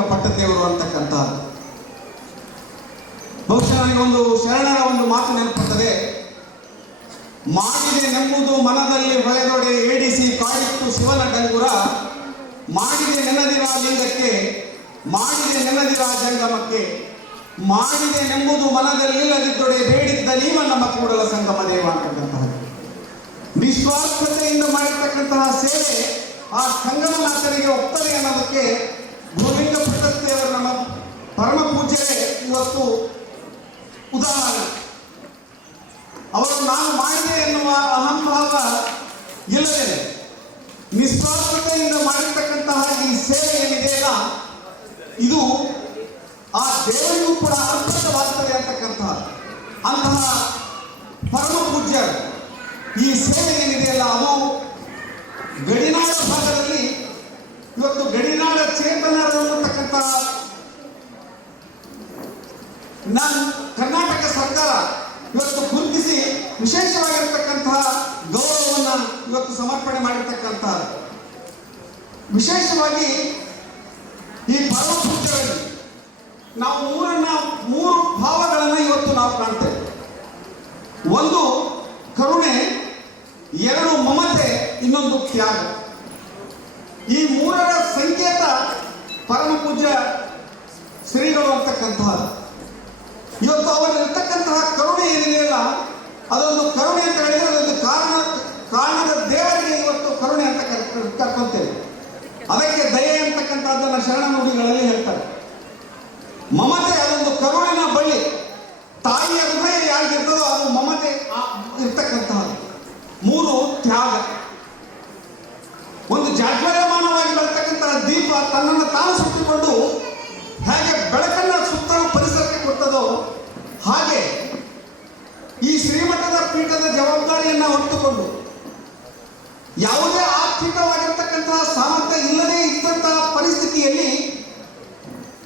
ಗೋವಿಂದ ಪಟ್ಟದೇವರು ಅಂತಕ್ಕಂಥ. ಬಹುಶಃ ನನಗೊಂದು ಶರಣರ ಒಂದು ಮಾತು ನೆನಪುತ್ತದೆ. ಮಾಡಿದೆ ನೆಮ್ಮುದು ಮನದಲ್ಲಿ ಹೊಳೆದೊಡೆ ಏಡಿಸಿ ಕಾಡಿತ್ತು ಶಿವನ ಡಂಗುರ, ಮಾಡಿದೆ ನೆನದಿರ ಲಿಂಗಕ್ಕೆ, ಮಾಡಿದೆ ನೆನದಿರ ಜಂಗಮಕ್ಕೆ, ಮಾಡಿದೆ ನೆಂಬುದು ಮನದಲ್ಲಿಲ್ಲದಿದ್ದೊಡೆ ಬೇಡಿದ್ದ ನೀವ ನಮ್ಮ ಕೂಡಲ ಸಂಗಮ ದೇವ ಅಂತಕ್ಕಂತಹ ನಿಸ್ವಾರ್ಥತೆಯಿಂದ ಮಾಡಿರ್ತಕ್ಕಂತಹ ಸೇವೆ ಆ ಸಂಗಮನಾಥನಿಗೆ ಒಪ್ತದೆ ಅನ್ನೋದಕ್ಕೆ ಗೋವಿಂದ ಪಟ್ಟದೇವರು ನಮ್ಮ ಪರಮ ಪೂಜ್ಯರೇ ಇವತ್ತು ಉದಾಹರಣೆ. ಅವರು ನಾನು ಮಾಡಿದೆ ಎನ್ನುವ ಅಹಂಭಾವ ಇಲ್ಲದೆ ನಿಸ್ವಾರ್ಥತೆಯಿಂದ ಮಾಡಿರ್ತಕ್ಕಂತಹ ಈ ಸೇವೆ ಏನಿದೆಯಲ್ಲ, ಇದು ಆ ದೇವರಿಗೂ ಕೂಡ ಅರ್ಪಿತವಾಗ್ತದೆ ಅಂತಕ್ಕಂತಹ ಅಂತಹ ಪರಮ ಪೂಜ್ಯ ಈ ಸೇವೆ ಏನಿದೆಯಲ್ಲ, ಅದು ಗಡಿನಾಡ ಭಾಗದಲ್ಲಿ ಇವತ್ತು ಗಡಿನಾಡ ಚೇತನರು ಅನ್ನತಕ್ಕಂತಹ ಕರ್ನಾಟಕ ಸರ್ಕಾರ ಇವತ್ತು ಗುರುತಿಸಿ ವಿಶೇಷವಾಗಿರತಕ್ಕಂತಹ ಗೌರವವನ್ನು ಇವತ್ತು ಸಮರ್ಪಣೆ ಮಾಡಿರ್ತಕ್ಕಂತಹ. ವಿಶೇಷವಾಗಿ ಈ ಪರಮ ಪೂಜ್ಯರಲ್ಲಿ ನಾವು ಮೂರು ಭಾವಗಳನ್ನು ಇವತ್ತು ನಾವು ಕಾಣ್ತೇವೆ. ಒಂದು ಕರುಣೆ, ಎರಡು ಮಮತೆ, ಇನ್ನೊಂದು ತ್ಯಾಗ. ಈ ಮೂರರ ಸಂಕೇತ ಪರಮ ಪೂಜ್ಯ ಶ್ರೀಗಳು ಅಂತಕ್ಕಂತಹ. ಇವತ್ತು ಅವರಲ್ಲಿರ್ತಕ್ಕಂತಹ ಕರುಣೆ ಏನಿದೆಯಲ್ಲ, ಅದೊಂದು ಕರುಣೆ ಅಂತ ಹೇಳಿದ್ರೆ ಅದೊಂದು ಕಾರಣದ ದೇವರಿಗೆ ಇವತ್ತು ಕರುಣೆ ಅಂತ ಕರ್ಕೊಂತೇವೆ. ಅದಕ್ಕೆ ದಯೆ ಅಂತಕ್ಕಂಥದ್ದನ್ನು ಶರಣ ನುಡಿಗಳಲ್ಲಿ ಹೇಳ್ತಾರೆ. ಮಮತೆ ಅದೊಂದು ಕರುಣಿನ ಬಳ್ಳಿ, ತಾಯಿಯ ಹೃದಯ ಯಾರಿಗಿರ್ತದೋ ಅದು ಮಮತೆ ಇರ್ತಕ್ಕಂತಹದ್ದು. ಮೂರು ತ್ಯಾಗ. ಒಂದು ಜಾಜ್ವಲ್ಯಮಾನವಾಗಿ ಬರ್ತಕ್ಕಂತಹ ದೀಪ ತನ್ನನ್ನು ತಾನು ಸುತ್ತಿಕೊಂಡು ಹೇಗೆ ಬೆಳಕನ್ನು ಸುತ್ತಲೂ ಪರಿಸರಕ್ಕೆ ಕೊಟ್ಟದೋ ಹಾಗೆ ಈ ಶ್ರೀಮಠದ ಪೀಠದ ಜವಾಬ್ದಾರಿಯನ್ನು ಹೊತ್ತುಕೊಂಡು ಯಾವುದೇ ಆರ್ಥಿಕವಾಗಿರ್ತಕ್ಕಂತಹ ಸಾಮರ್ಥ್ಯ ಇಲ್ಲದೇ ಇದ್ದಂತಹ ಪರಿಸ್ಥಿತಿಯಲ್ಲಿ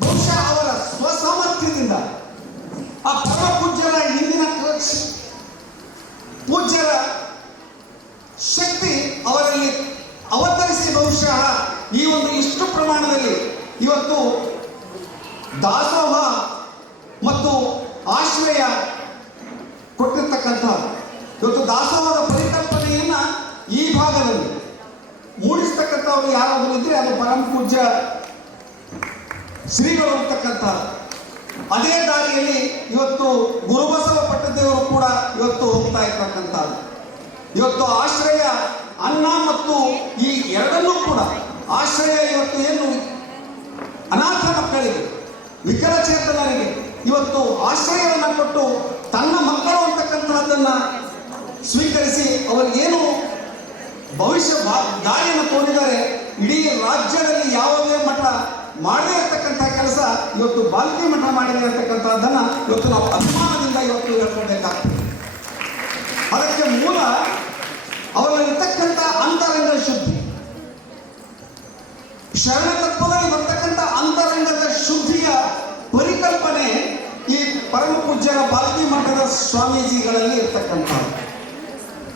ಬಹುಶಃ ಅವರ ಸ್ವಸಾಮರ್ಥ್ಯದಿಂದ ಆ ಪರಮ ಪೂಜ್ಯರ ಹಿಂದಿನ ಪೂಜ್ಯರ ಶಕ್ತಿ ಅವರಲ್ಲಿ ಅವತರಿಸಿ ಬಹುಶಃ ಈ ಒಂದು ಇಷ್ಟು ಪ್ರಮಾಣದಲ್ಲಿ ಇವತ್ತು ದಾಸೋಹ ಮತ್ತು ಆಶ್ರಯ ಕೊಟ್ಟಿರ್ತಕ್ಕಂಥ ಇವತ್ತು ದಾಸೋಹದ ಪರಿಕಲ್ಪನೆಯನ್ನ ಈ ಭಾಗದಲ್ಲಿ ಮೂಡಿಸ್ತಕ್ಕಂಥವ್ರು ಯಾರಾದರೂ ಇದ್ರೆ ಅದು ಪರಮ ಪೂಜ್ಯ ಶ್ರೀಗಳು ಅಂತಕ್ಕಂಥ. ಅದೇ ದಾರಿಯಲ್ಲಿ ಇವತ್ತು ಗುರುಬಸವ ಪಟ್ಟದೇವರು ಕೂಡ ಇವತ್ತು ಹೋಗ್ತಾ ಇರ್ತಕ್ಕಂಥದ್ದು. ಇವತ್ತು ಆಶ್ರಯ ಅನ್ನ ಮತ್ತು ಈ ಎರಡನ್ನೂ ಕೂಡ ಆಶ್ರಯ ಇವತ್ತು ಏನು ಅನಾಥ ಮಕ್ಕಳಿಗೆ, ವಿಕಲಚೇತನರಿಗೆ ಇವತ್ತು ಆಶ್ರಯವನ್ನು ಕೊಟ್ಟು ತನ್ನ ಮಕ್ಕಳು ಅಂತಕ್ಕಂತಹದ್ದನ್ನ ಸ್ವೀಕರಿಸಿ ಅವರಿಗೇನು ಭವಿಷ್ಯ ದಾರಿಯನ್ನು ತೋರಿದರೆ ಇಡೀ ರಾಜ್ಯದಲ್ಲಿ ಯಾವುದೇ ಮಠ ಮಾಡದೇ ಇರತಕ್ಕಂತಹ ಕೆಲಸ ಇವತ್ತು ಬಾಲ್ಕಿ ಮಠ ಮಾಡಿದೆ ಅಂತಕ್ಕಂಥದ್ದನ್ನ ಇವತ್ತು ನಾವು ಅಭಿಮಾನದಿಂದ ಇವತ್ತು ಹೇಳ್ಕೊಳ್ಬೇಕಾಗ್ತದೆ. ಅದಕ್ಕೆ ಮೂಲ ಅವರಲ್ಲಿರ್ತಕ್ಕಂಥ ಅಂತರಂಗ ಶುದ್ಧಿ. ಶರಣ ತತ್ವದಲ್ಲಿ ಬರ್ತಕ್ಕಂಥ ಅಂತರಂಗದ ಶುದ್ಧಿಯ ಪರಿಕಲ್ಪನೆ ಈ ಪರಮ ಪೂಜ್ಯರ ಬಾಲ್ಕಿ ಮಠದ ಸ್ವಾಮೀಜಿಗಳಲ್ಲಿ ಇರ್ತಕ್ಕಂಥ.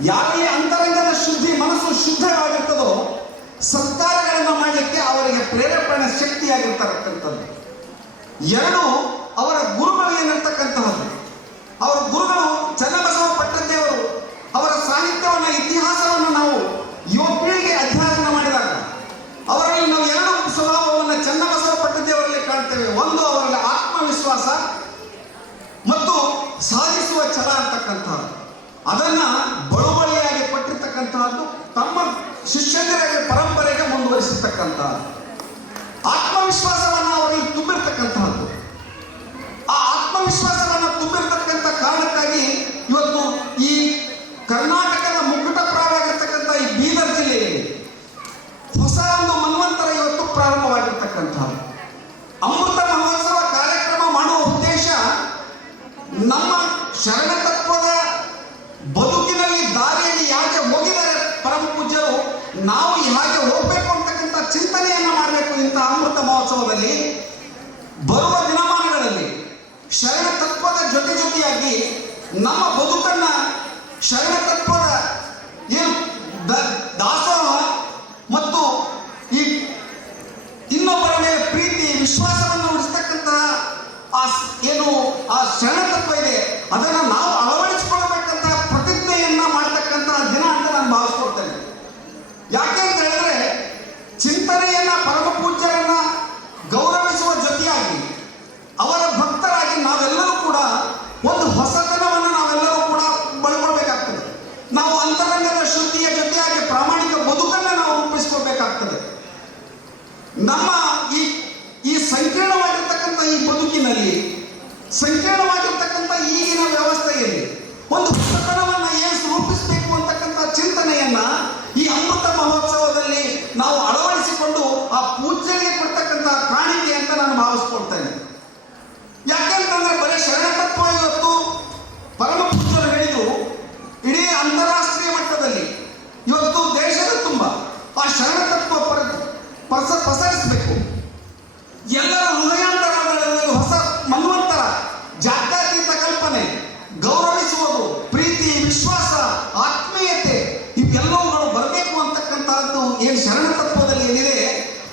ಯಾರಲ್ಲಿ ಅಂತರಂಗದ ಶುದ್ಧಿ, ಮನಸ್ಸು ಶುದ್ಧವಾಗಿರ್ತದೋ ಸತ್ಕಾರಗಳನ್ನು ಮಾಡಲಿಕ್ಕೆ ಅವರಿಗೆ ಪ್ರೇರೇಪಣೆ ಶಕ್ತಿಯಾಗಿರ್ತಕ್ಕಂಥದ್ದು. ಎರಡು, ಅವರ ಗುರುಗಳು ಏನಿರ್ತಕ್ಕಂತಹದ್ದು. ಅವರ ಗುರುಗಳು ಚನ್ನಬಸವ ಪಟ್ಟದೇವರು. ಅವರ ಸಾಹಿತ್ಯವನ್ನು, ಇತಿಹಾಸವನ್ನು ನಾವು ಯುವ ಪೀಳಿಗೆ ಅಧ್ಯಯನ ಮಾಡಿದಾಗ ಅವರಲ್ಲಿ ನಾವು ಎರಡು ಸ್ವಭಾವವನ್ನು ಚನ್ನಬಸವ ಪಟ್ಟದೇವರಲ್ಲಿ ಕಾಣ್ತೇವೆ. ಒಂದು, ಅವರಲ್ಲಿ ಆತ್ಮವಿಶ್ವಾಸ ಮತ್ತು ಸಾಧಿಸುವ ಛಲ ಅಂತಕ್ಕಂಥದ್ದು. ಅದನ್ನ ಬಳುವಳಿಯಾಗಿ ಕೊಟ್ಟಿರ್ತಕ್ಕಂತಹದ್ದು, ತಮ್ಮ ಶಿಷ್ಯಂದಿರಿಗೆ ಪರಂಪರೆಗೆ ಮುಂದುವರಿಸಿರ್ತಕ್ಕಂಥದ್ದು. ಆತ್ಮವಿಶ್ವಾಸವನ್ನು ಅವರಲ್ಲಿ ತುಂಬಿರ್ತಕ್ಕಂತಹದ್ದು. ಆ ಆತ್ಮವಿಶ್ವಾಸವನ್ನು ತುಂಬಿರ್ತಕ್ಕಂಥ ಕಾರಣಕ್ಕಾಗಿ ಇವತ್ತು ಈ ಕರ್ನಾಟಕದ ಮುಕ್ಕುಟಪ್ರಾಯವಾಗಿರ್ತಕ್ಕಂಥ ಈ ಬೀದರ್ ಜಿಲ್ಲೆಯಲ್ಲಿ ಹೊಸ ಒಂದು ಮನ್ವಂತರ ಇವತ್ತು ಪ್ರಾರಂಭವಾಗಿರ್ತಕ್ಕಂಥದ್ದು. ಅಮೃತ ಮಹೋತ್ಸವ ಕಾರ್ಯಕ್ರಮ ಮಾಡುವ ಉದ್ದೇಶ ನಮ್ಮ ಶರಣ ತತ್ವದ ಬದುಕಿನಲ್ಲಿ ದಾರಿಯಲ್ಲಿ ಯಾಕೆ ಹೋಗಿದ್ದಾರೆ ಪರಮ ಪೂಜ್ಯರು, ನಾವು ಹಾಗೆ ಹೋಗ್ಬೇಕು ಅಂತಕ್ಕಂಥ ಚಿಂತನೆಯನ್ನ ಮಾಡಬೇಕು. ಇಂತಹ ಅಮೃತ ಮಹೋತ್ಸವದಲ್ಲಿ ಬರುವ ದಿನಮಾನಗಳಲ್ಲಿ ಶರಣ ತತ್ವದ ಜೊತೆಯಾಗಿ ನಮ್ಮ ಬದುಕನ್ನ ಶರಣ ತತ್ವದ ಏನು ದಾಸೋಹ ಮತ್ತು ಈ ಇನ್ನೊಬ್ಬರ ಮೇಲೆ ಪ್ರೀತಿ, ವಿಶ್ವಾಸ ಅದನ್ನು ನಾವು ಅಳವಡಿಸಿಕೊಳ್ಬೇಕಂತ ಪ್ರತಿಜ್ಞೆಯನ್ನ ಮಾಡ್ತಕ್ಕಂಥ ದಿನ ಅಂತ ನಾನು ಭಾವಿಸ್ಕೊಳ್ತೇನೆ. ಯಾಕೆ ಅಂತ ಹೇಳಿದ್ರೆ ಚಿಂತನೆಯನ್ನ ಪರಮ ಪೂಜ್ಯರನ್ನ ಗೌರವಿಸುವ ಜೊತೆಯಾಗಿ ಅವರ ಭಕ್ತರಾಗಿ ನಾವೆಲ್ಲರೂ ಕೂಡ ಒಂದು ಹೊಸತನವನ್ನು ನಾವೆಲ್ಲರೂ ಕೂಡ ಬಳಕೊಳ್ಬೇಕಾಗ್ತದೆ. ನಾವು ಅಂತರಂಗದ ಶುದ್ಧಿಯ ಜೊತೆಯಾಗಿ ಪ್ರಾಮಾಣಿಕ ಬದುಕನ್ನು ನಾವು ರೂಪಿಸ್ಕೊಳ್ಬೇಕಾಗ್ತದೆ. ನಮ್ಮ ಈ ಸಂಕೀರ್ಣವಾಗಿರ್ತಕ್ಕಂಥ ಈ ಬದುಕಿನಲ್ಲಿ, ಸಂಕೀರ್ಣವಾಗಿರ್ತಕ್ಕಂಥ ಈಗಿನ ವ್ಯವಸ್ಥೆಯಲ್ಲಿ ಒಂದು ಹೊಸತನವನ್ನು ಏನು ರೂಪಿಸಬೇಕು ಅಂತಕ್ಕಂಥ ಚಿಂತನೆಯನ್ನ ಈ ಅಮೃತ ಮಹೋತ್ಸವದಲ್ಲಿ ನಾವು ಅಳವಡಿಸಿಕೊಂಡು ಆ ಪೂಜೆಗೆ ಕೊಡ್ತಕ್ಕಂಥ ಕಾಣಿಕೆ ಅಂತ ನಾನು ಭಾವಿಸ್ಕೊಳ್ತೇನೆ. ಯಾಕೆಂತಂದ್ರೆ ಬರೀ ಶರಣತತ್ವ ಇವತ್ತು ಪರಮ ಪೂಜ್ಯರು ಹೇಳಿದ್ರು, ಇಡೀ ಅಂತಾರಾಷ್ಟ್ರೀಯ ಮಟ್ಟದಲ್ಲಿ ಇವತ್ತು ದೇಶದ ತುಂಬ ಆ ಶರಣತತ್ವ ಪಸರಿಸಬೇಕು. ಎಲ್ಲರ ಹೃದಯಾಂತರಗಳಲ್ಲಿ ಹೊಸ ಮನ್ವಂತರ ಜಾತ್ಯತೀತ ಕಲ್ಪನೆ, ಗೌರವಿಸುವುದು, ಪ್ರೀತಿ, ವಿಶ್ವಾಸ, ಆತ್ಮೀಯತೆ ಇವೆಲ್ಲವುಗಳು ಬರಬೇಕು ಅಂತಕ್ಕಂಥದ್ದು ಏನು ಶರಣತತ್ವದಲ್ಲಿ ಏನಿದೆ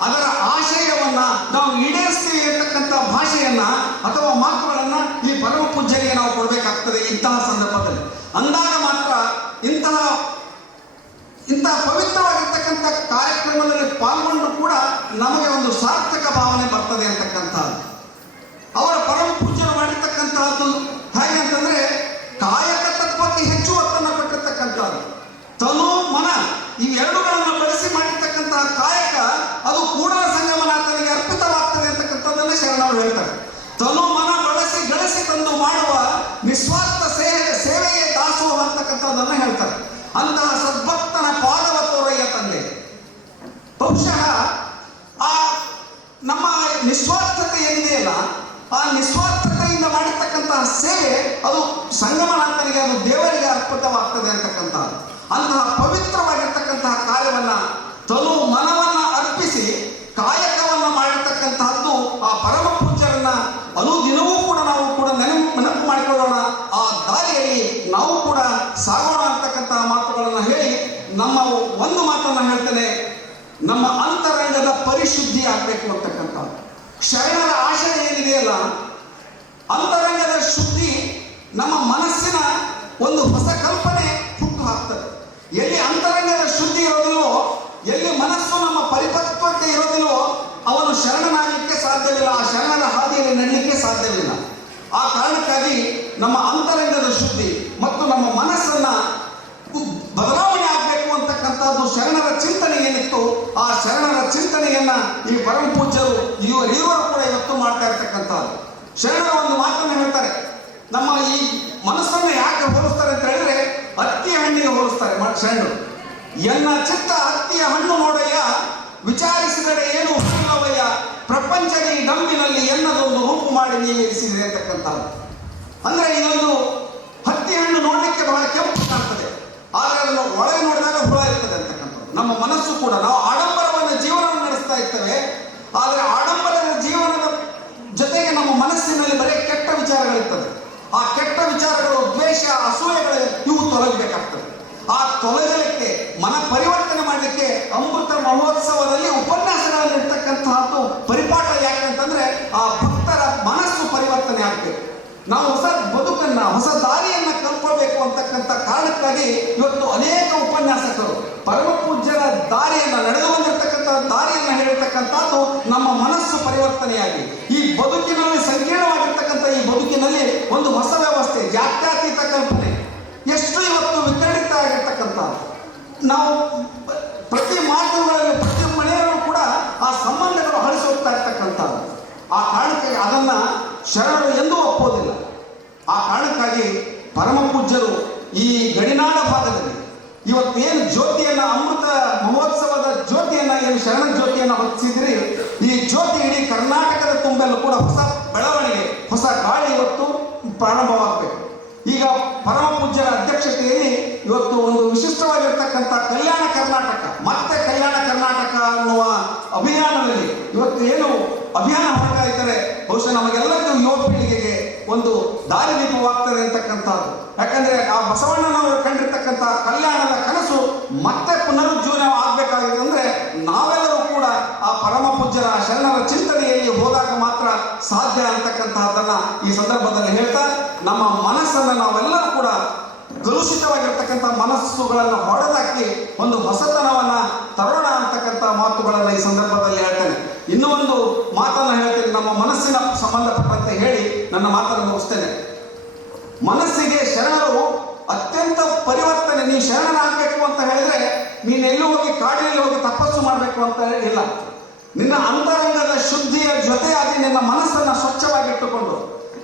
ಅದರ ಆಶಯವನ್ನ ನಾವು ಈಡೇರಿಸ್ತೀವಿ ಅಂತಕ್ಕಂಥ ಭಾಷೆಯನ್ನ ಅಥವಾ ಮಾತುಗಳನ್ನ ಈ ಪರಮ ಪೂಜ್ಯರಿಗೆ ನಾವು ಕೊಡಬೇಕಾಗ್ತದೆ. ಇಂತಹ ಸಂದರ್ಭದಲ್ಲಿ ಅಂದಾಗ ಮಾತ್ರ ಇಂತಹ ಪವಿತ್ರವಾಗಿರ್ತಕ್ಕಂಥ ಕಾರ್ಯಕ್ರಮದಲ್ಲಿ ಪಾಲ್ಗೊಂಡು ಕೂಡ ನಮಗೆ ಒಂದು ಸಾರ್ಥಕ ಭಾವನೆ ಬರ್ತದೆ ಅಂತಕ್ಕಂಥದ್ದು. ಅವರ ಪರಮ ಪೂಜ್ಯರು ಮಾಡಿರ್ತಕ್ಕಂತಹದ್ದು ಹೇಗೆ ಅಂತಂದ್ರೆ ಕಾಯಕ ತತ್ವಕ್ಕೆ ಹೆಚ್ಚು ಒತ್ತನ್ನು ಕೊಟ್ಟಿರ್ತಕ್ಕಂಥದ್ದು. ತನು ಮನ ಇವೆರಡುಗಳನ್ನು ಬಳಸಿ ಮಾಡಿರ್ತಕ್ಕಂತಹ ಕಾಯಕ ಅದು ಕೂಡಲ ಸಂಗಮನಾಥನಿಗೆ ಅರ್ಪಿತವಾಗ್ತದೆ ಅಂತಕ್ಕಂಥದ್ದನ್ನ ಶರಣರು ಹೇಳ್ತಾರೆ. ತನು ಮನ ಬಳಸಿ ಗಳಿಸಿ ತಂದು ಮಾಡುವ ನಿಸ್ವಾರ್ಥ ಸೇವೆಯೇ ದಾಸೋಹ ಅಂತಕ್ಕಂಥದ್ದನ್ನ ಹೇಳ್ತಾರೆ. ಅಂತಹ ಸದ್ಭಕ್ತನ ಪಾದವ ತೋರಯ್ಯ ತಂದೆ. ಬಹುಶಃ ಆ ನಮ್ಮ ನಿಸ್ವಾರ್ಥತೆ ಏನಿದೆಯಲ್ಲ, ಆ ನಿಸ್ವಾರ್ಥತೆಯಿಂದ ಮಾಡಿರ್ತಕ್ಕಂತಹ ಸೇವೆ ಅದು ಸಂಗಮನಾಥನಿಗೆ, ಅದು ದೇವರಿಗೆ ಅರ್ಪಿತವಾಗ್ತದೆ ಅಂತಕ್ಕಂಥದ್ದು. ಅಂತಹ ಪವಿತ್ರವಾಗಿರ್ತಕ್ಕಂತಹ ಕಾರ್ಯವನ್ನ ತನು ಮನವನ್ನ ಅರ್ಪಿಸಿ ಕಾಯಕವನ್ನ ಮಾಡಿರ್ತಕ್ಕಂತಹದ್ದು ಆ ಪರಮ ಪೂಜ್ಯರನ್ನ ಅನುದಿನವೂ ಕೂಡ ನಾವು ಕೂಡ ನೆನಪು ಮಾಡಿಕೊಳ್ಳೋಣ. ಆ ದಾರಿಯಲ್ಲಿ ನಾವು ಕೂಡ ಸಾಗೋಣ ಅಂತಕ್ಕಂತಹ ಮಾತುಗಳನ್ನು ಹೇಳಿ ನಮ್ಮ ಒಂದು ಮಾತನ್ನ ಹೇಳ್ತೇನೆ. ನಮ್ಮ ಅಂತರಂಗದ ಪರಿಶುದ್ಧಿ ಆಗ್ಬೇಕು ಅಂತಕ್ಕಂಥದ್ದು ಶರಣರ ಆಶಯ ಏನಿದೆಯಲ್ಲ, ಅಂತರಂಗದ ಶುದ್ಧಿ ನಮ್ಮ ಮನಸ್ಸಿನ ಒಂದು ಹೊಸ ಕಲ್ಪನೆ ಹುಟ್ಟು ಹಾಕ್ತದೆ. ಎಲ್ಲಿ ಅಂತರಂಗದ ಶುದ್ಧಿ ಇರೋದಿಲ್ವೋ, ಎಲ್ಲಿ ಮನಸ್ಸು ನಮ್ಮ ಪರಿಪಕ್ವತೆ ಇರೋದಿಲ್ವೋ ಅವನು ಶರಣನಾಗಲಿಕ್ಕೆ ಸಾಧ್ಯವಿಲ್ಲ, ಆ ಶರಣರ ಹಾದಿಯಲ್ಲಿ ನಡಲಿಕ್ಕೆ ಸಾಧ್ಯವಿಲ್ಲ. ಆ ಕಾರಣಕ್ಕಾಗಿ ನಮ್ಮ ಅಂತರಂಗದ ಶುದ್ಧಿ ಮತ್ತು ನಮ್ಮ ಮನಸ್ಸನ್ನ ಬದಲಾವಣೆ ಆಗಬೇಕು ಅಂತಕ್ಕಂಥದ್ದು ಶರಣರ ಚಿಂತನೆ ಏನಿತ್ತು, ಆ ಶರಣರ ಚಿಂತನೆಯನ್ನ ಈ ಪರಮ ಪೂಜ್ಯರು ಇವರು ಕೂಡ ಇವತ್ತು ಮಾಡ್ತಾ ಇರ್ತಕ್ಕಂಥದ್ದು. ಶರಣರ ಒಂದು ಮಾತನ್ನು ಹೇಳ್ತಾರೆ, ನಮ್ಮ ಈ ಮನಸ್ಸನ್ನು ಯಾಕೆ ಹೋಲಿಸ್ತಾರೆ ಅಂತ ಹೇಳಿದ್ರೆ ಹತ್ತಿಯ ಹಣ್ಣಿಗೆ ಹೋಲಿಸ್ತಾರೆ ಶರಣರು. ಎನ್ನ ಚಿತ್ತ ಹತ್ತಿಯ ಹಣ್ಣು ನೋಡಯ್ಯ, ವಿಚಾರಿಸಿದರೆ ಏನು ಹುಟ್ಟಿಲ್ಲವಯ್ಯ, ಪ್ರಪಂಚದ ಈ ಡಂಬಿನಲ್ಲಿ ಎನ್ನದೊಂದು ರೂಪು ಮಾಡಿ ನೀವು ಇರಿಸಿದ್ರಿ ಅಂತಕ್ಕಂಥದ್ದು. ಅಂದ್ರೆ ಇದೊಂದು ಹತ್ತಿ ಹಣ್ಣು ನೋಡಲಿಕ್ಕೆ ಬಹಳ ಕೆಂಪು ಕಾಣ್ತದೆ, ಆದರೆ ಅದನ್ನು ಒಳಗೆ ನೋಡಿದಾಗ ಹುಳ ಇರ್ತದೆ ಅಂತಕ್ಕಂಥದ್ದು. ನಮ್ಮ ಮನಸ್ಸು ಕೂಡ ನಾವು ಆಡಂಬರವನ್ನು ಜೀವನವನ್ನು ನಡೆಸ್ತಾ ಇರ್ತೇವೆ, ಆದರೆ ಆಡಂಬರದ ಜೀವನದ ಜೊತೆಗೆ ನಮ್ಮ ಮನಸ್ಸಿನಲ್ಲಿ ಬರೀ ಕೆಟ್ಟ ವಿಚಾರಗಳಿರ್ತದೆ. ಆ ಕೆಟ್ಟ ವಿಚಾರಗಳು, ದ್ವೇಷ, ಅಸೂಯೆಗಳು ಇವು ತೊಲಗಬೇಕಾಗ್ತದೆ. ಆ ತೊಲಗಲಿಕ್ಕೆ, ಮನ ಪರಿವರ್ತನೆ ಮಾಡಲಿಕ್ಕೆ ಅಮೃತ ಮಹೋತ್ಸವದಲ್ಲಿ ಉಪನ್ಯಾಸಗಳನ್ನು ಇರ್ತಕ್ಕಂತಹದ್ದು ಪರಿಪಾಠ. ಯಾಕಂತಂದ್ರೆ ಆ ಭಕ್ತರ ಮನಸ್ಸು ಪರಿವರ್ತನೆ ಆಗಬೇಕು, ನಾವು ಹೊಸ ಬದುಕನ್ನ, ಹೊಸ ದಾರಿಯನ್ನ ಕಲ್ಕೊಳ್ಬೇಕು ಅಂತಕ್ಕಂಥ ಕಾರಣಕ್ಕಾಗಿ ಇವತ್ತು ಅನೇಕ ಉಪನ್ಯಾಸಕರು ಪರಮ ಪೂಜ್ಯರ ದಾರಿಯನ್ನ, ನಡೆದು ಬಂದಿರತಕ್ಕಂಥ ದಾರಿಯನ್ನ ಹೇಳ್ತಕ್ಕಂಥದ್ದು ನಮ್ಮ ಮನಸ್ಸು ಪರಿವರ್ತನೆಯಾಗಿ ಈ ಬದುಕಿನಲ್ಲಿ, ಸಂಕೀರ್ಣವಾಗಿರ್ತಕ್ಕಂಥ ಈ ಬದುಕಿನಲ್ಲಿ ಒಂದು ಹೊಸ ವ್ಯವಸ್ಥೆ, ಜಾತ್ಯತೀತ ಕಲ್ಪನೆ ಎಷ್ಟು ಇವತ್ತು ವಿತರಿತ ಆಗಿರ್ತಕ್ಕಂಥದ್ದು. ನಾವು ಪ್ರತಿ ಮಾತುಗಳಲ್ಲಿ, ಪ್ರತಿ ಮನೆಯಲ್ಲೂ ಕೂಡ ಆ ಸಂಬಂಧಗಳು ಹಳಿಸಿ ಹೋಗ್ತಾ ಇರ್ತಕ್ಕಂಥದ್ದು. ಆ ಕಾರಣಕ್ಕೆ ಅದನ್ನ ಶರಣರು ಎಂದೂ ಒಪ್ಪೋದಿಲ್ಲ. ಆ ಕಾರಣಕ್ಕಾಗಿ ಪರಮ ಪೂಜ್ಯರು ಈ ಗಡಿನಾಡ ಭಾಗದಲ್ಲಿ ಇವತ್ತು ಏನು ಜ್ಯೋತಿಯನ್ನ, ಅಮೃತ ಮಹೋತ್ಸವದ ಜ್ಯೋತಿಯನ್ನ, ಏನು ಶರಣ ಜ್ಯೋತಿಯನ್ನ ಹೊತ್ತಿಸಿದ್ರಿ, ಈ ಜ್ಯೋತಿ ಇಡೀ ಕರ್ನಾಟಕದ ತುಂಬೆಲ್ಲೂ ಕೂಡ ಹೊಸ ಬೆಳವಣಿಗೆ, ಹೊಸ ಗಾಳಿ ಇವತ್ತು ಪ್ರಾರಂಭವಾಗಬೇಕು. ಈಗ ಪರಮ ಪೂಜ್ಯರ ಅಧ್ಯಕ್ಷತೆಯಲ್ಲಿ ಇವತ್ತು ಒಂದು ವಿಶಿಷ್ಟವಾಗಿರ್ತಕ್ಕಂಥ ಕಲ್ಯಾಣ ಕರ್ನಾಟಕ, ಮತ್ತೆ ಕಲ್ಯಾಣ ಕರ್ನಾಟಕ ಅನ್ನುವ ಅಭಿಯಾನದಲ್ಲಿ ಇವತ್ತು ಏನು ಅಭಿಯಾನ ಹೊರಡ್ತಾ ಇದ್ದಾರೆ, ಬಹುಶಃ ನಮಗೆಲ್ಲರಿಗೂ ಯುವ ಪೀಳಿಗೆಗೆ ಒಂದು ದಾರಿದೀಪವಾಗ್ತದೆ ಅಂತಕ್ಕಂಥದ್ದು. ಯಾಕಂದ್ರೆ ಆ ಬಸವಣ್ಣನವರು ಕಂಡಿರ್ತಕ್ಕಂಥ ಕಲ್ಯಾಣದ ಕನಸು ಮತ್ತೆ ಪುನರುಜ್ಜೀವನ ಆಗ್ಬೇಕಾಗಿದೆ ಅಂದ್ರೆ ನಾವೆಲ್ಲರೂ ಕೂಡ ಆ ಪರಮ ಪೂಜ್ಯರ ಶರಣರ ಚಿಂತನೆಯಲ್ಲಿ ಹೋದಾಗ ಮಾತ್ರ ಸಾಧ್ಯ ಅಂತಕ್ಕಂಥ ಅಂತಕ್ಕಂತಹದ್ದನ್ನ ಈ ಸಂದರ್ಭದಲ್ಲಿ ಹೇಳ್ತಾ, ನಮ್ಮ ಮನಸ್ಸನ್ನು ನಾವೆಲ್ಲರೂ ಕೂಡ ಕಲುಷಿತವಾಗಿರ್ತಕ್ಕಂಥ ಮನಸ್ಸುಗಳನ್ನು ಹೊಡೆದಾಕಿ ಒಂದು ಹೊಸತನವನ್ನ ತರೋಣ ಅಂತಕ್ಕಂಥ ಮಾತುಗಳನ್ನು ಈ ಸಂದರ್ಭದಲ್ಲಿ ಹೇಳ್ತೇನೆ. ಇನ್ನೂ ಒಂದು ಮಾತನ್ನ ಹೇಳ್ತೇನೆ, ನಮ್ಮ ಮನಸ್ಸಿನ ಸಂಬಂಧಪಟ್ಟಂತೆ ಹೇಳಿ ನನ್ನ ಮಾತನ್ನು ಮುಗಿಸ್ತೇನೆ. ಮನಸ್ಸಿಗೆ ಶರಣರು ಅತ್ಯಂತ ಪರಿವರ್ತನೆ. ನೀವು ಶರಣನಾಗಬೇಕು ಅಂತ ಹೇಳಿದ್ರೆ ನೀನೆಲ್ಲೂ ಹೋಗಿ ಕಾಡಿನಲ್ಲಿ ಹೋಗಿ ತಪಸ್ಸು ಮಾಡಬೇಕು ಅಂತ ಇಲ್ಲ. ನಿನ್ನ ಅಂತರಂಗದ ಶುದ್ಧಿಯ ಜೊತೆಯಾಗಿ ನಿನ್ನ ಮನಸ್ಸನ್ನ ಸ್ವಚ್ಛವಾಗಿಟ್ಟುಕೊಂಡು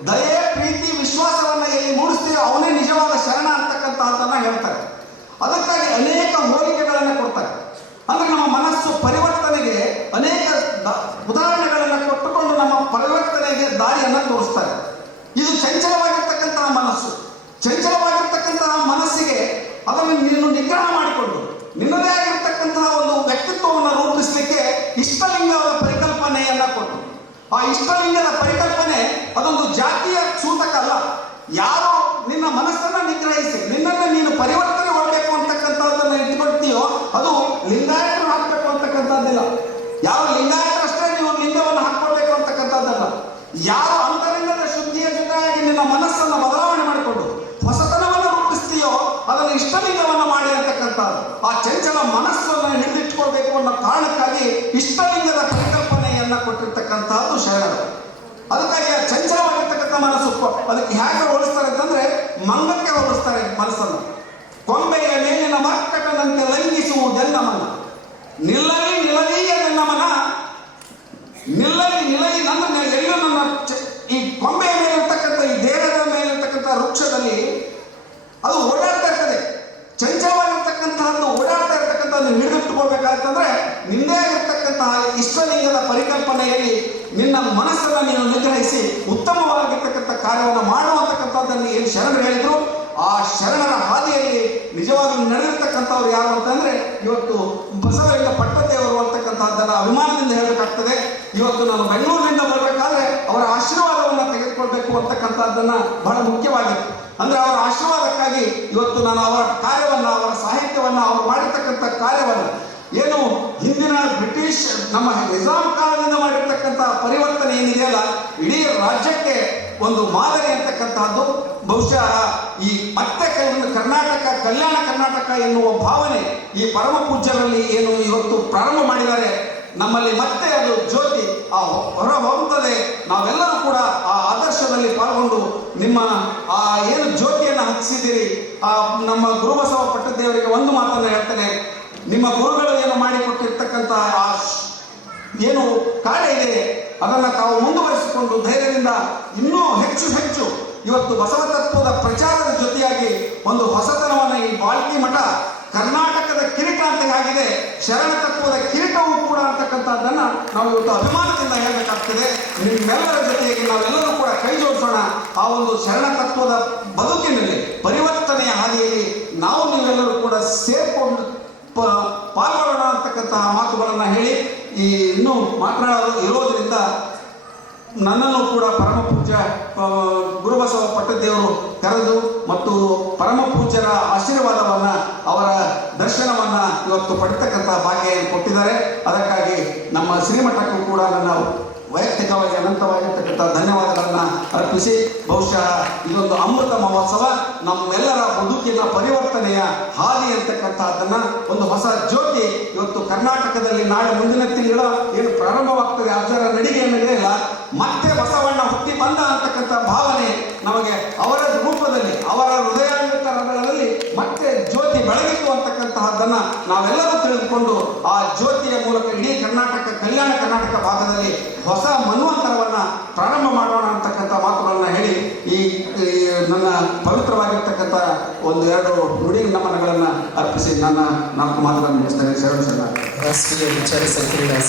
ದಯೆ, ಪ್ರೀತಿ, ವಿಶ್ವಾಸವನ್ನ ಎಲ್ಲಿ ಮೂಡಿಸ್ತೀಯೋ ಅವನೇ ನಿಜವಾದ ಶರಣ ಅಂತಕ್ಕಂಥದ್ದನ್ನ ಹೇಳ್ತಾರೆ. ಅದಕ್ಕಾಗಿ ಅನೇಕ ಹೋಲಿಕೆಗಳನ್ನು ಕೊಡ್ತಾರೆ. ಅಂದ್ರೆ ನಮ್ಮ ಮನಸ್ಸು ಪರಿವರ್ತನೆಗೆ ಅನೇಕ ಉದಾಹರಣೆಗಳನ್ನು ಕೊಟ್ಟುಕೊಂಡು ನಮ್ಮ ಪರಿವರ್ತನೆಗೆ ದಾರಿಯನ್ನು ತೋರಿಸ್ತಾರೆ. ಇದು ಚಂಚಲವಾಗಿರ್ತಕ್ಕಂತಹ ಮನಸ್ಸು. ಚಂಚಲವಾಗಿರ್ತಕ್ಕಂತಹ ಮನಸ್ಸಿಗೆ ಅದನ್ನು ನೀನು ನಿಗ್ರಹ ಮಾಡಿಕೊಂಡು ನಿನ್ನದೇ ಆಗಿರ್ತಕ್ಕಂತಹ ಒಂದು ವ್ಯಕ್ತಿತ್ವವನ್ನು ರೂಪಿಸಲಿಕ್ಕೆ ಇಷ್ಟಲಿಂಗದ ಪರಿಕಲ್ಪನೆಯನ್ನ ಕೊಟ್ಟು, ಆ ಇಷ್ಟಲಿಂಗದ ಪರಿಕಲ್ಪನೆ ಅದೊಂದು ಜಾತಿಯ ಸೂತಕ ಅಲ್ಲ. ಯಾರು ನಿನ್ನ ಮನಸ್ಸನ್ನ ನಿಗ್ರಹಿಸಿ ನಿನ್ನನ್ನು ನೀನು ಪರಿವರ್ತನೆ ಮಾಡಬೇಕು ಅಂತಕ್ಕಂಥದ್ದನ್ನು ಇಟ್ಕೊಳ್ತೀಯೋ ಅದು ಲಿಂಗಾಯತರು ಹಾಕಬೇಕು ಅಂತಕ್ಕಂಥದ್ದಿಲ್ಲ. ಯಾವ ಲಿಂಗಾಯತರಷ್ಟೇ ನೀವು ಲಿಂಗವನ್ನು ಹಾಕೊಳ್ಬೇಕು ಅಂತಕ್ಕಂಥದ್ದಲ್ಲ. ಯಾರು ಅಂತರಂಗದ ಶುದ್ಧಿಯ ಜೊತೆಯಾಗಿ ನಿನ್ನ ಮನಸ್ಸನ್ನು ಬದಲಾವಣೆ ಮಾಡಿಕೊಂಡು ಹೊಸತನವನ್ನು ರೂಪಿಸ್ತೀಯೋ ಅದನ್ನು ಇಷ್ಟಲಿಂಗವನ್ನು ಮಾಡಿ ಅಂತಕ್ಕಂಥದ್ದು. ಆ ಚಂಚಲ ಮನಸ್ಸನ್ನು ಹಿಡಿದಿಟ್ಕೊಳ್ಬೇಕು ಅನ್ನೋ ಕಾರಣಕ್ಕಾಗಿ ಇಷ್ಟಲಿಂಗದ ಪರಿಕಲ್ಪನೆಯನ್ನ ಕೊಟ್ಟಿರ್ತಕ್ಕಂಥದ್ದು ಶರಣರು. ಅದಕ್ಕಾಗಿ ಆ ಚಂಚಲವಾಗಿರ್ತಕ್ಕಂಥ ಮನಸ್ಸು ಅದಕ್ಕೆ ಹೇಗೆ ಹೋಲಿಸ್ತಾರೆ ಅಂತಂದ್ರೆ ಮಂಗಕ್ಕೆ ಹೋಲಿಸ್ತಾರೆ ಮನಸ್ಸನ್ನು. ಕೊಂಬೆಯ ಮೇಲಿನ ಮರ್ಕಟದಂತೆ ಲಂಘಿಸುವುದೆನ್ನ ಮನ, ನಿಲ್ಲಲಿ ನಿಲದೀಯ ನನ್ನ ಮನ, ನಿಲ್ಲಲಿ ನಿಲಯಿ ನನ್ನ ಎಲ್ಲೂ ನನ್ನ ಈ ಕೊಂಬೆಯ ಮೇಲಿರ್ತಕ್ಕಂಥ ಈ ದೇಹದ ಮೇಲಿರ್ತಕ್ಕಂಥ ವೃಕ್ಷದಲ್ಲಿ ಅದು ಓಡಾಡ್ತಾ ಇರ್ತದೆ. ಚಂಚಲವಾಗಿರ್ತಕ್ಕಂತಹದ್ದು ಓಡಾಡ್ತಾ ಇರ್ತಕ್ಕಂಥದ್ದು ಹಿಡಿದಿಟ್ಟುಕೊಳ್ಬೇಕಾಗ್ತಂದ್ರೆ ನಿಂದೇ ಆಗಿರ್ತಕ್ಕಂತಹ ಇಷ್ಟಲಿಂಗದ ಪರಿಕಲ್ಪನೆಯಲ್ಲಿ ನಿನ್ನ ಮನಸ್ಸನ್ನು ನೀನು ನಿಗ್ರಹಿಸಿ ಉತ್ತಮವಾಗಿರ್ತಕ್ಕಂಥ ಕಾರ್ಯವನ್ನು ಮಾಡುವಂತಕ್ಕಂಥದ್ದನ್ನು ಏನು ಶರಣರು ಹೇಳಿದ್ರು, ಆ ಶರಣರ ಹಾದಿಯಲ್ಲಿ ನಿಜವಾಗ್ಲೂ ನಡೆದಿರ್ತಕ್ಕಂಥವ್ರು ಯಾರು ಅಂತಂದ್ರೆ ಇವತ್ತು ಬಸವಲಿಂಗ ಪಟ್ಟದೇವರು ಅಂತಕ್ಕಂಥದ್ದನ್ನು ಅಭಿಮಾನದಿಂದ ಹೇಳಬೇಕಾಗ್ತದೆ. ಇವತ್ತು ನಾನು ಬೆಂಗಳೂರಿನಿಂದ ಬರಬೇಕಾದ್ರೆ ಅವರ ಆಶೀರ್ವಾದವನ್ನು ತೆಗೆದುಕೊಳ್ಬೇಕು ಅಂತಕ್ಕಂಥದ್ದನ್ನ ಬಹಳ ಮುಖ್ಯವಾಗಿತ್ತು. ಅಂದ್ರೆ ಅವರ ಆಶೀರ್ವಾದಕ್ಕಾಗಿ ಇವತ್ತು ನಾನು ಅವರ ಕಾರ್ಯವನ್ನ, ಅವರ ಸಾಹಿತ್ಯವನ್ನ, ಅವರು ಮಾಡಿರ್ತಕ್ಕಂಥ ಕಾರ್ಯವನ್ನ ಏನು ಹಿಂದಿನ ಬ್ರಿಟಿಷ್ ನಮ್ಮ ನಿಜಾಂ ಕಾಲದಿಂದ ಮಾಡಿರ್ತಕ್ಕಂಥ ಪರಿವರ್ತನೆ ಏನಿದೆಯಲ್ಲ ಇಡೀ ರಾಜ್ಯಕ್ಕೆ ಒಂದು ಮಾದರಿ ಅಂತಕ್ಕಂತಹದ್ದು. ಬಹುಶಃ ಈ ಮತ್ತೆ ಕರ್ನಾಟಕ, ಕಲ್ಯಾಣ ಕರ್ನಾಟಕ ಎನ್ನುವ ಭಾವನೆ ಈ ಪರಮ ಪೂಜ್ಯರಲ್ಲಿ ಏನು ಇವತ್ತು ಪ್ರಾರಂಭ ಮಾಡಿದ್ದಾರೆ, ನಮ್ಮಲ್ಲಿ ಮತ್ತೆ ಅದು ಜ್ಯೋತಿ ಹೊರ ಹೋಗುತ್ತದೆ. ನಾವೆಲ್ಲರೂ ಕೂಡ ಆ ಆದರ್ಶದಲ್ಲಿ ಪಾಲ್ಗೊಂಡು ನಿಮ್ಮ ಆ ಏನು ಜ್ಯೋತಿಯನ್ನು ಹಚ್ಚಿಸಿದಿರಿ, ಆ ನಮ್ಮ ಗುರುಬಸವ ಪಟ್ಟದೇವರಿಗೆ ಒಂದು ಮಾತನ್ನು ಹೇಳ್ತೇನೆ. ನಿಮ್ಮ ಗುರುಗಳು ಏನು ಮಾಡಿಕೊಟ್ಟಿರ್ತಕ್ಕಂಥ ಆ ಏನು ಕಾರ್ಯ ಇದೆ ಅದನ್ನು ತಾವು ಮುಂದುವರಿಸಿಕೊಂಡು ಧೈರ್ಯದಿಂದ ಇನ್ನೂ ಹೆಚ್ಚು ಹೆಚ್ಚು ಇವತ್ತು ಬಸವ ತತ್ವದ ಪ್ರಚಾರದ ಜೊತೆಯಾಗಿ ಒಂದು ಹೊಸತನವನ್ನು ಈ ಬಾಲ್ಕಿ ಮಠ ಕರ್ನಾಟಕದ ಕಿರೀಟಾಂತೆಯಾಗಿದೆ. ಶರಣ ತತ್ವದ ಕಿರೀಟವೂ ಕೂಡ ಅಂತಕ್ಕಂಥದ್ದನ್ನು ನಾವು ಇವತ್ತು ಅಭಿಮಾನದಿಂದ ಹೇಳಬೇಕಾಗ್ತದೆ. ನಿಮ್ಮೆಲ್ಲರ ಜೊತೆಗೆ ನಾವೆಲ್ಲರೂ ಕೂಡ ಕೈ ಜೋಡಿಸೋಣ. ಆ ಒಂದು ಶರಣ ತತ್ವದ ಬದುಕಿನಲ್ಲಿ ಪರಿವರ್ತನೆಯ ಹಾದಿಯಲ್ಲಿ ನಾವು ನೀವೆಲ್ಲರೂ ಕೂಡ ಸೇರ್ಕೊಂಡು ಪಾಲ್ಗೊಳ್ಳೋಣ ಅಂತಕ್ಕಂತಹ ಮಾತುಗಳನ್ನು ಹೇಳಿ ಈ ಇನ್ನೂ ಮಾತನಾಡೋದು ಇರೋದ್ರಿಂದ ನನ್ನನ್ನು ಕೂಡ ಪರಮ ಪೂಜ್ಯ ಗುರುಬಸವ ಪಟ್ಟದೇವರು ಕರೆದು ಮತ್ತು ಪರಮ ಪೂಜ್ಯರ ಆಶೀರ್ವಾದವನ್ನ, ಅವರ ದರ್ಶನವನ್ನ ಇವತ್ತು ಪಡಿತಕ್ಕಂಥ ಭಾಗ್ಯ ಕೊಟ್ಟಿದ್ದಾರೆ. ಅದಕ್ಕಾಗಿ ನಮ್ಮ ಶ್ರೀಮಠಕ್ಕೂ ಕೂಡ ನನ್ನ ವೈಯಕ್ತಿಕವಾಗಿ ಅನಂತವಾಗಿರ್ತಕ್ಕಂಥ ಧನ್ಯವಾದಗಳನ್ನ ಅರ್ಪಿಸಿ, ಬಹುಶಃ ಇದೊಂದು ಅಮೃತ ಮಹೋತ್ಸವ, ನಮ್ಮೆಲ್ಲರ ಬದುಕಿನ ಪರಿವರ್ತನೆಯ ಹಾದಿ ಅಂತಕ್ಕಂಥದ್ದನ್ನ ಒಂದು ಹೊಸ ಜ್ಯೋತಿ ಇವತ್ತು ಕರ್ನಾಟಕದಲ್ಲಿ ನಾಳೆ ಮುಂದಿನ ತಿಂಗಳ ಏನು ಪ್ರಾರಂಭವಾಗ್ತದೆ ಅದರ ನಡಿಗೆ ಇಲ್ಲ, ಮತ್ತೆ ಬಸವಣ್ಣ ಹುಟ್ಟಿ ಬಂದ ಅಂತಕ್ಕಂಥ ಭಾವನೆ ನಮಗೆ ಅವರ ರೂಪದಲ್ಲಿ, ಅವರ ಹೃದಯಾಂತರಗಳಲ್ಲಿ ಮತ್ತೆ ಜ್ಯೋತಿ ಬೆಳಗಿತು ಅಂತಕ್ಕಂತಹದ್ದನ್ನ ನಾವೆಲ್ಲರೂ ತಿಳಿದುಕೊಂಡು ಆ ಜ್ಯೋತಿಯ ಮೂಲಕ ಇಡೀ ಕರ್ನಾಟಕ, ಕಲ್ಯಾಣ ಕರ್ನಾಟಕ ಭಾಗದಲ್ಲಿ ಹೊಸ ಮನ್ವಂತರವನ್ನ ಪ್ರಾರಂಭ ಮಾಡೋಣ ಅಂತಕ್ಕಂಥ ಮಾತುಗಳನ್ನ ಹೇಳಿ ಈ ನನ್ನ ಪವಿತ್ರವಾಗಿರ್ತಕ್ಕಂಥ ಒಂದು ಎರಡು ನುಡಿ ನಮನಗಳನ್ನ ಅರ್ಪಿಸಿ ನನ್ನ ನಾಲ್ಕು ಮಾತುಗಳನ್ನು ಮುಗಿಸ್ತೇನೆ. ಶರಣ ಶರಣ. ರಾಷ್ಟ್ರೀಯ ವಿಚಾರ ಸಂಕಿರಣ